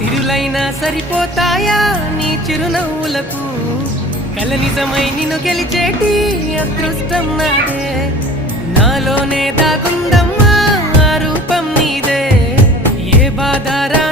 సిరులైనా సరిపోతాయా నీ చిరునవ్వులకు కల నిజమై నిన్ను గెలిచేటి అదృష్టం నాదే నాలోనే దాగుందమ్మా ఆ రూపం నీదే ఏ బాధారా